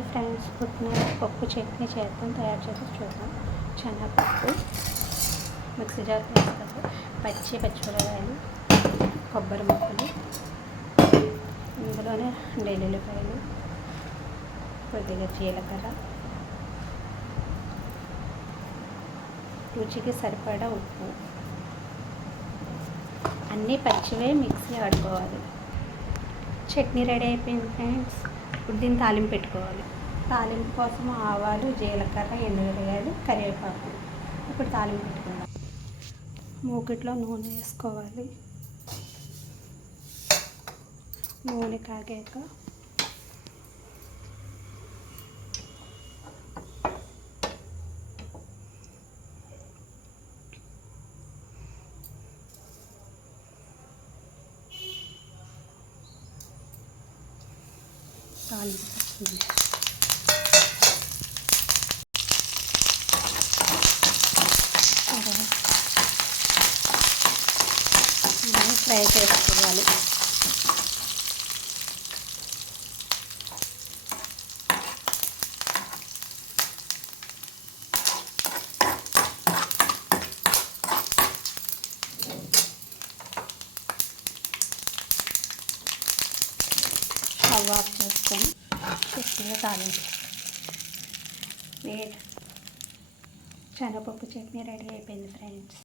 Hi friends, పప్పు చట్నీ చేద్దాం. తయారు చేసి చూద్దాం. శనగపప్పు మిక్సీ జార్ వేసుకోవాలి. పచ్చిమిరపకాయలు, కొబ్బరి ముక్కలు, ఇందులోనే వెల్లుల్లిపాయలు, కొద్దిగా జీలకర్ర, రుచికి సరిపడా ఉప్పు, అన్నీ పచ్చివే మిక్సీ ఆడుకోవాలి. చట్నీ రెడీ అయిపోయింది ఫ్రెండ్స్. ఇప్పుడు దీన్ని తాలింపు పెట్టుకోవాలి. తాలింపు కోసం ఆవాలు, జీలకర్ర, ఎండుమిరపకాయలు, కరివేపాకు. ఇప్పుడు తాలింపు పెట్టుకుందాం. మూకిట్లో నూనె వేసుకోవాలి. నూనె కాగాక తాలింపు ఫ్రై చేసుకోవాలి. స్టవ్ ఆఫ్ చేసుకొని చట్నీగా తాలింపు. శనగపప్పు చట్నీ రెడీ అయిపోయింది ఫ్రెండ్స్.